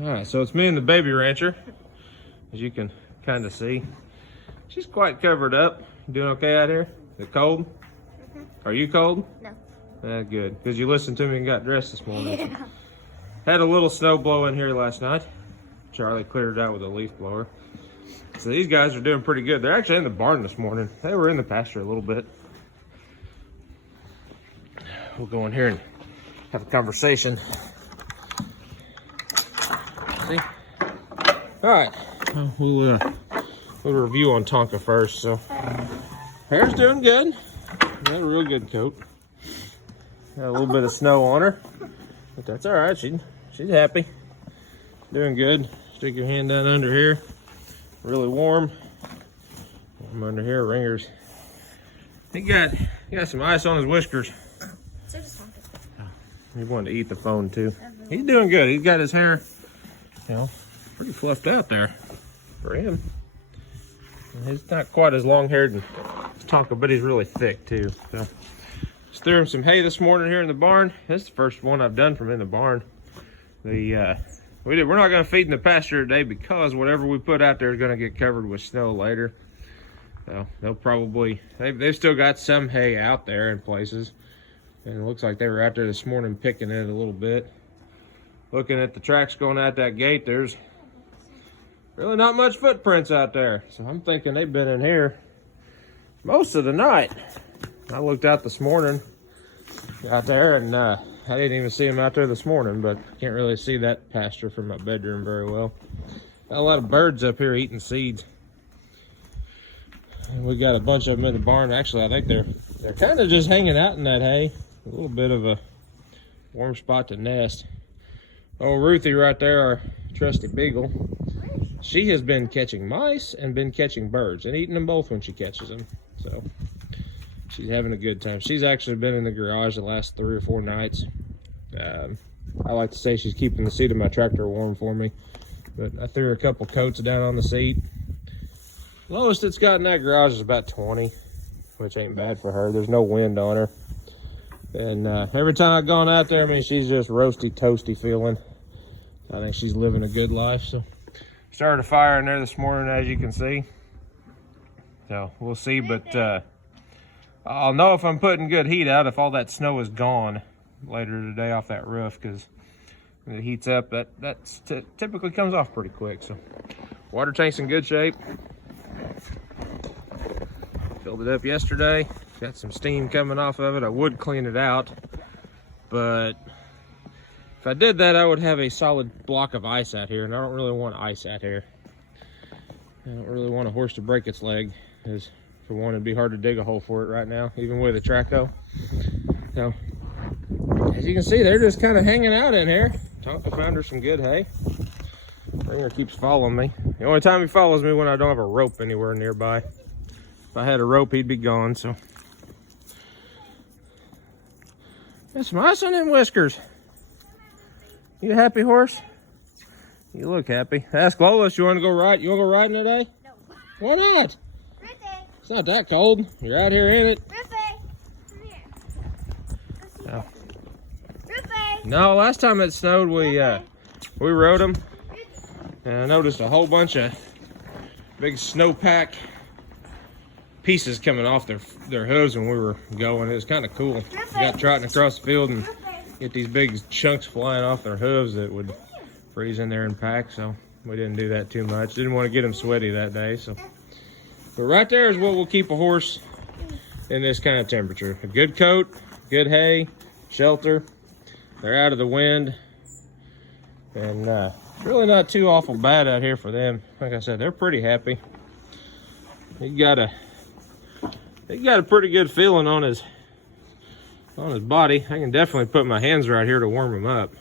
All right, so it's me and the baby rancher, as you can kind of see. She's quite covered up. You doing okay out here? Is it cold? Are you cold? No. Good, because you listened to me and got dressed this morning. Yeah. Had a little snow blow in here last night. Charlie cleared it out with a leaf blower. So these guys are doing pretty good. They're actually in the barn this morning. They were in the pasture a little bit. We'll go in here and have a conversation. See? All right. We'll review on Tonka first. So hair's doing good. Got a real good coat. Got a little bit of snow on her, but that's all right. She's happy. Doing good. Stick your hand down under here. Really warm. Warm under here. Ringers. He got some ice on his whiskers. So just want it. He wanted to eat the phone too. He's doing good. He's got his hair, pretty fluffed out there for him. And he's not quite as long haired as Tonka, but he's really thick too. So just threw him some hay this morning here in the barn. This is the first one I've done from in the barn. We're not going to feed in the pasture today because whatever we put out there is going to get covered with snow later. So they'll probably, they've still got some hay out there in places. And it looks like they were out there this morning picking it a little bit. Looking at the tracks going out that gate, there's really not much footprints out there. So I'm thinking they've been in here most of the night. I looked out this morning out there and I didn't even see them out there this morning, but can't really see that pasture from my bedroom very well. Got a lot of birds up here eating seeds. And we got a bunch of them in the barn. Actually, I think they're kind of just hanging out in that hay. A little bit of a warm spot to nest. Oh, Ruthie right there, our trusty beagle. She has been catching mice and been catching birds and eating them both when she catches them. So she's having a good time. She's actually been in the garage the last 3 or 4 nights. I like to say she's keeping the seat of my tractor warm for me. But I threw a couple coats down on the seat. Lowest it's got in that garage is about 20, which ain't bad for her. There's no wind on her. And every time I've gone out there, I mean, she's just roasty, toasty feeling. I think she's living a good life. So started a fire in there this morning, as you can see. So we'll see, but I'll know if I'm putting good heat out if all that snow is gone later today off that roof, because when it heats up, that typically comes off pretty quick. So water tank's in good shape. Filled it up yesterday. Got some steam coming off of it. I would clean it out, but if I did that, I would have a solid block of ice out here, and I don't really want ice out here. I don't really want a horse to break its leg, because for one, it'd be hard to dig a hole for it right now, even with a traco. So, as you can see, they're just kind of hanging out in here. Tonka found her some good hay. Ringer keeps following me. The only time he follows me when I don't have a rope anywhere nearby. If I had a rope, he'd be gone, so. There's some ice on them whiskers. You a happy horse? You look happy. Ask Lola if you want to go ride. You want to go riding today? No. Why not? Ruthie. It's not that cold. You're out here in it. Ruthie. Come here. No. Ruthie. No, last time it snowed, we rode them. And I noticed a whole bunch of big snowpack pieces coming off their hooves when we were going. It was kind of cool. We got trotting across the field and get these big chunks flying off their hooves that would freeze in there and pack. So we didn't do that too much. Didn't want to get them sweaty that day. So, but right there is what will keep a horse in this kind of temperature. A good coat, good hay, shelter. They're out of the wind, and really not too awful bad out here for them. Like I said, they're pretty happy. He got a pretty good feeling on his body. I can definitely put my hands right here to warm him up.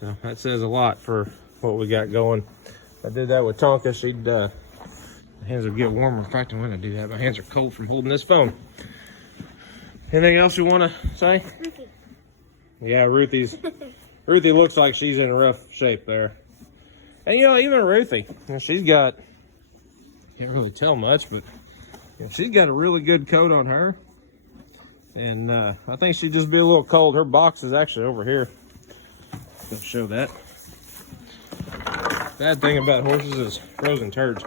So that says a lot for what we got going. If I did that with Tonka, the hands would get warmer. In fact, when I do that, my hands are cold from holding this phone. Anything else you want to say? Ruthie. Yeah, Ruthie looks like she's in rough shape there. And even Ruthie, she's got, can't really tell much, but she's got a really good coat on her. And I think she'd just be a little cold. Her box is actually over here. I'll show that. Bad thing about horses is frozen turds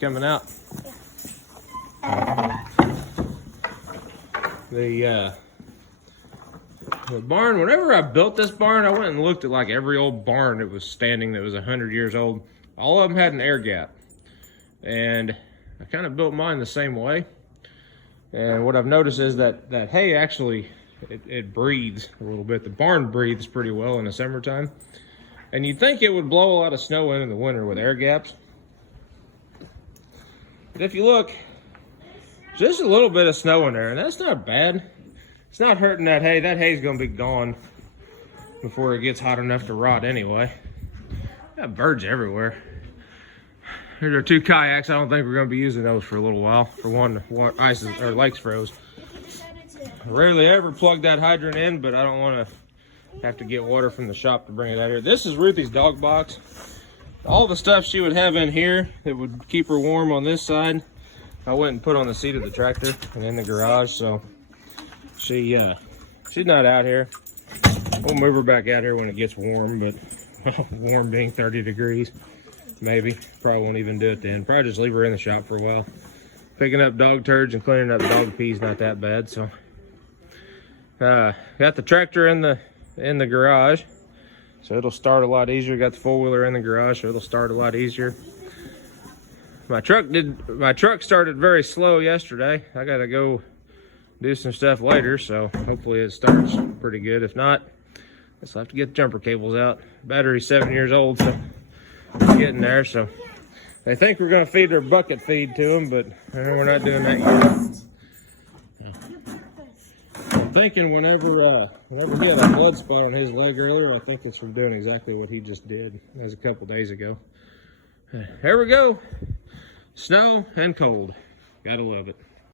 coming out. The barn, whenever I built this barn, I went and looked at like every old barn that was standing that was 100 years old. All of them had an air gap. And I kind of built mine the same way. And what I've noticed is that hay actually, it breathes a little bit. The barn breathes pretty well in the summertime. And you'd think it would blow a lot of snow in the winter with air gaps. But if you look, just a little bit of snow in there, and that's not bad. It's not hurting that hay. That hay's gonna be gone before it gets hot enough to rot anyway. Got birds everywhere. Here's our 2 kayaks. I don't think we're gonna be using those for a little while. For one ice or lakes froze. I rarely ever plug that hydrant in, but I don't want to have to get water from the shop to bring it out here. This is Ruthie's dog box. All the stuff she would have in here that would keep her warm on this side, I went and put on the seat of the tractor and in the garage. So she's not out here. We'll move her back out here when it gets warm, but well, warm being 30 degrees, maybe. Probably won't even do it then. Probably just leave her in the shop for a while. Picking up dog turds and cleaning up dog pee's not that bad. So got the tractor in the garage, so it'll start a lot easier. Got the 4-wheeler in the garage, so it'll start a lot easier. My truck started very slow yesterday. I gotta go do some stuff later, so hopefully it starts pretty good. If not, I still have to get the jumper cables out. Battery's 7 years old, so it's getting there. So they think we're gonna feed their bucket feed to him, but we're not doing that yet. I'm thinking whenever he had a blood spot on his leg earlier, I think it's from doing exactly what he just did. That was a couple days ago. Here we go. Snow and cold. Gotta love it.